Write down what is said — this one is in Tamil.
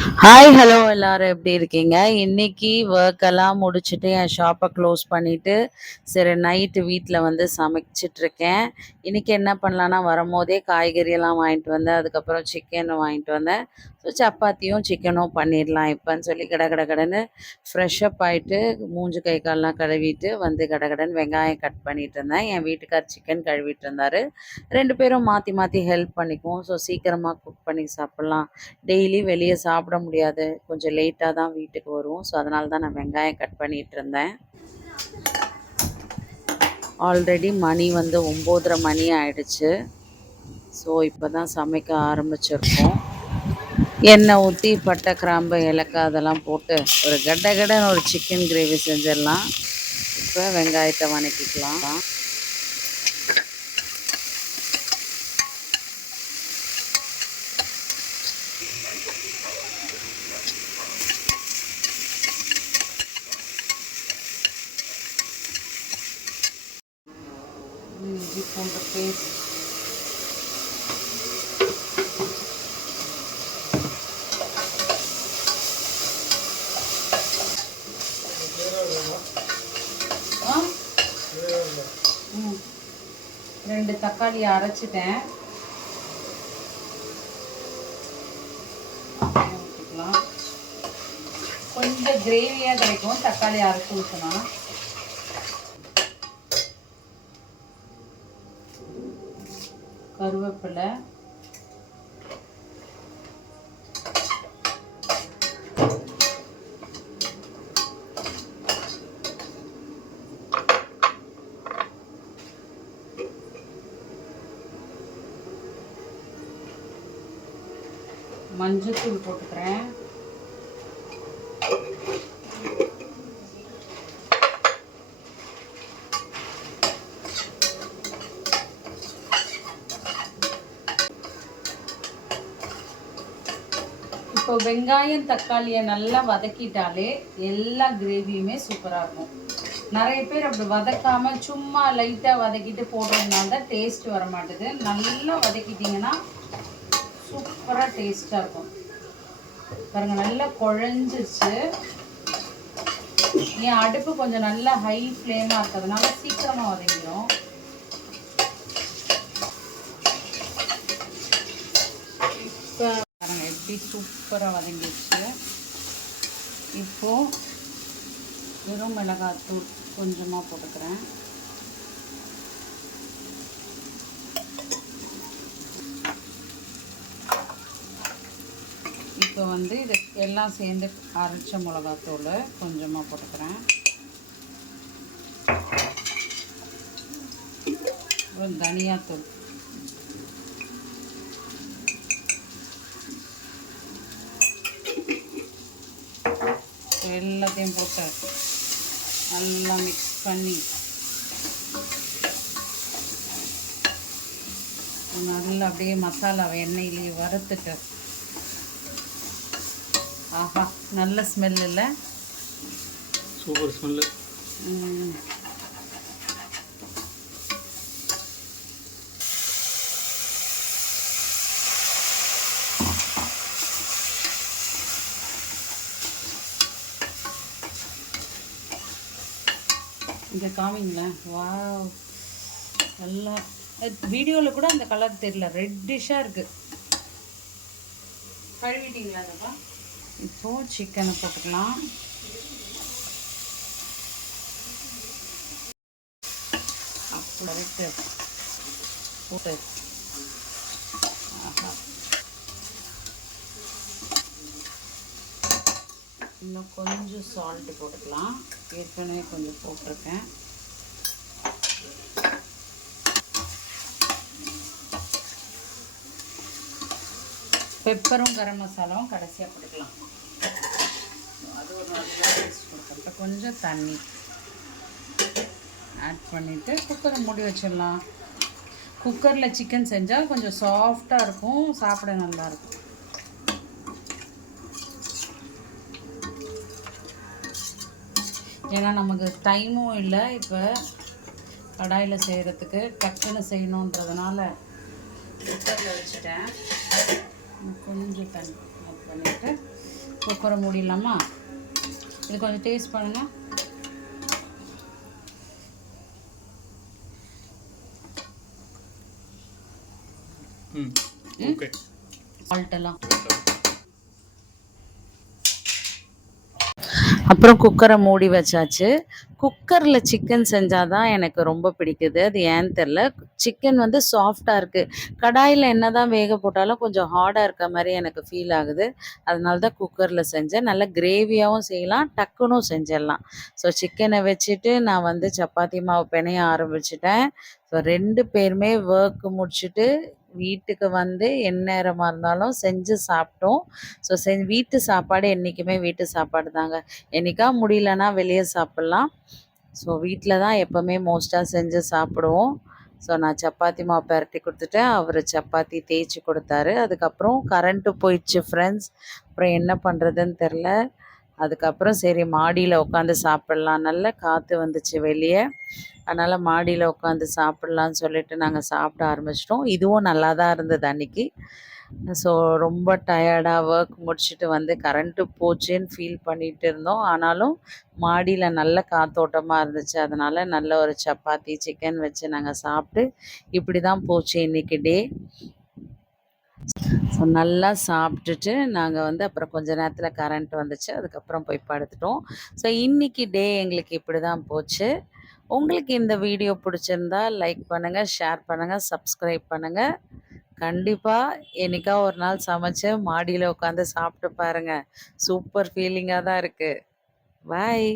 ஹாய் ஹலோ எல்லாரும் எப்படி இருக்கீங்க? இன்னைக்கு ஒர்க் எல்லாம் முடிச்சுட்டு என் ஷாப்பை க்ளோஸ் பண்ணிட்டு சரி நைட்டு வீட்டில் வந்து சமைச்சிட்டு இருக்கேன். இன்னைக்கு என்ன பண்ணலான்னா வரும்போதே காய்கறி எல்லாம் வாங்கிட்டு வந்தேன். அதுக்கப்புறம் சிக்கன் வாங்கிட்டு வந்தேன். ஸோ சப்பாத்தியும் சிக்கனும் பண்ணிடலாம் இப்போன்னு சொல்லி கடன்னு ஃப்ரெஷ்அப் ஆகிட்டு மூஞ்சி கை கால்லாம் கழுவிட்டு வந்து கடன்னு வெங்காயம் கட் பண்ணிட்டு இருந்தேன். என் வீட்டுக்கார் சிக்கன் கழுவிட்டு இருந்தார். ரெண்டு பேரும் மாற்றி மாற்றி ஹெல்ப் பண்ணிக்குவோம். ஸோ சீக்கிரமாக குக் பண்ணி சாப்பிட்லாம். டெய்லி வெளியே சாப்பிட முடியாது, கொஞ்சம் லேட்டாக தான் வீட்டுக்கு வருவோம். ஸோ அதனால தான் நான் வெங்காயம் கட் பண்ணிகிட்டு இருந்தேன். ஆல்ரெடி மணி வந்து 9:30 மணி ஆயிடுச்சு. ஸோ இப்போ தான் சமைக்க ஆரம்பிச்சிருக்கோம். எண்ணெய் ஊற்றி பட்டை கிராம்பு ஏலக்காய் அதெல்லாம் போட்டு ஒரு கடன்னு ஒரு சிக்கன் கிரேவி செஞ்சிடலாம். இப்போ வெங்காயத்தை வதக்கிக்கலாம். இஞ்சி பூண்டு பேஸ்ட், ரெண்டு தக்காளி அரைச்சிட்டேன். ஊற்றிக்கலாம். கொஞ்சம் கிரேவியாக கிடைக்கும் தக்காளி அரைச்சி ஊற்றினா. கருவேப்பிலை, மஞ்சத்தூள் போட்டுக்கிறேன். இப்போ வெங்காயம் தக்காளியை நல்லா வதக்கிட்டாலே எல்லா கிரேவியுமே சூப்பராக இருக்கும். நிறைய பேர் அப்படி வதக்காம சும்மா லைட்டாக வதக்கிட்டு போடுறதுனால தான் டேஸ்ட் வர மாட்டுது. நல்லா வதக்கிட்டிங்கன்னா சூப்பராக டேஸ்ட்டாக இருக்கும். பாருங்க, நல்லா குழஞ்சிருச்சு. என் அடுப்பு கொஞ்சம் நல்லா ஹை ஃப்ளேமாக இருக்கிறதுனால சீக்கிரமாக வதங்கிடும். இப்போ பாருங்க எப்படி சூப்பராக வதங்கிடுச்சு. இப்போது வெறும் மிளகாத்தூள் கொஞ்சமாக போட்டுக்கிறேன். இப்போ வந்து இது எல்லாம் சேர்ந்து அரைச்ச மிளகாத்தூள் கொஞ்சமாக போட்டுக்கிறேன். ஒரு தனியாத்தூள், எல்லாத்தையும் போட்டு நல்லா மிக்ஸ் பண்ணி நல்லா அப்படியே மசாலாவை எண்ணெயிலேயே வறுத்துட்டு. ஆஹா, நல்ல ஸ்மெல் இல்லை? Super smell. இங்கே காமிங்களேன். வாவ், நல்லா வீடியோவில் கூட அந்த கலர் தெரியல, ரெட்டிஷாக இருக்குது. கழுவிட்டிங்களா அதப்பா? இப்போது சிக்கனை போட்டுக்கலாம். அப்படி போட்டு ஆஹா, இன்னும் கொஞ்சம் சால்ட்டு போட்டுக்கலாம். ஏற்கனவே கொஞ்சம் போட்டிருக்கேன். பெப்பரும் கரம் மசாலாவும் கடைசியாக போட்டுக்கலாம். அது ஒரு நல்ல டேஸ்ட் கொடுக்கும். கொஞ்சம் தண்ணி ஆட் பண்ணிவிட்டு குக்கரை மூடி வச்சிடலாம். குக்கரில் சிக்கன் செஞ்சால் கொஞ்சம் சாஃப்டாக இருக்கும், சாப்பிட நல்லாயிருக்கும். ஏன்னா நமக்கு டைமும் இல்லை இப்போ கடாயில் செய்கிறதுக்கு, டக்குன்னு செய்யணுன்றதுனால குக்கரில் வச்சுட்டேன். கொஞ்சம் தண்ணி ஆட் பண்ணிவிட்டு குக்கரை மூடிடலாமா? இது கொஞ்சம் டேஸ்ட் பண்ணுங்கள். ஓகே. சால்ட்டெல்லாம் அப்புறம் குக்கரை மூடி வச்சாச்சு. குக்கரில் சிக்கன் செஞ்சால் தான் எனக்கு ரொம்ப பிடிக்குது. அது ஏன்னு தெரில. சிக்கன் வந்து சாஃப்டாக இருக்குது. கடாயில் என்ன தான் வேக போட்டாலும் கொஞ்சம் ஹார்டாக இருக்க மாதிரி எனக்கு ஃபீல் ஆகுது. அதனால தான் குக்கரில் செஞ்சேன். நல்லா கிரேவியாகவும் செய்யலாம், டக்குனும் செஞ்சிடலாம். ஸோ சிக்கனை வச்சுட்டு நான் வந்து சப்பாத்தி மாவு பிணைய ஆரம்பிச்சிட்டேன். ஸோ 2 பேருமே ஒர்க் முடிச்சுட்டு வீட்டுக்கு வந்து எந்நேரமாக இருந்தாலும் செஞ்சு சாப்பிட்டோம். ஸோ வீட்டு சாப்பாடு என்றைக்குமே வீட்டு சாப்பாடு தாங்க. என்றைக்கா முடியலன்னா வெளியே சாப்பிட்லாம். ஸோ வீட்டில் தான் எப்போவுமே மோஸ்ட்டாக செஞ்சு சாப்பிடுவோம். ஸோ நான் சப்பாத்தி மாவு பெரட்டி கொடுத்துட்டேன். அவர் சப்பாத்தி தேய்ச்சி கொடுத்தாரு. அதுக்கப்புறம் கரண்ட்டு போயிடுச்சு ஃப்ரெண்ட்ஸ். அப்புறம் என்ன பண்ணுறதுன்னு தெரில. அதுக்கப்புறம் சரி மாடியில் உட்காந்து சாப்பிட்லாம். நல்ல காற்று வந்துச்சு வெளியே. அதனால் மாடியில் உட்காந்து சாப்பிட்லான்னு சொல்லிட்டு நாங்கள் சாப்பிட ஆரம்பிச்சிட்டோம். இதுவும் நல்லா தான் இருந்தது அன்றைக்கி. ஸோ ரொம்ப டயர்டாக ஒர்க் முடிச்சுட்டு வந்து கரண்ட்டு போச்சேன்னு ஃபீல் பண்ணிகிட்டு இருந்தோம். ஆனாலும் மாடியில் நல்ல காத்தோட்டமாக இருந்துச்சு. அதனால் நல்ல ஒரு சப்பாத்தி சிக்கன் வச்சு நாங்கள் சாப்பிட்டு இப்படி தான் போச்சு இன்றைக்கி டே. ஸோ நல்லா சாப்பிட்டுட்டு நாங்கள் வந்து அப்புறம் கொஞ்ச நேரத்தில் கரண்ட் வந்துச்சு. அதுக்கப்புறம் போய் படுத்துட்டோம். ஸோ இன்றைக்கி டே எங்களுக்கு இப்படி தான் போச்சு. உங்களுக்கு இந்த வீடியோ பிடிச்சிருந்தா லைக் பண்ணுங்கள், ஷேர் பண்ணுங்கள், சப்ஸ்கிரைப் பண்ணுங்கள். கண்டிப்பாக என்னைக்கா ஒரு நாள் சமைச்சு மாடியில் உட்காந்து சாப்பிட்டு பாருங்கள். சூப்பர் ஃபீலிங்காக தான் இருக்குது. பாய்.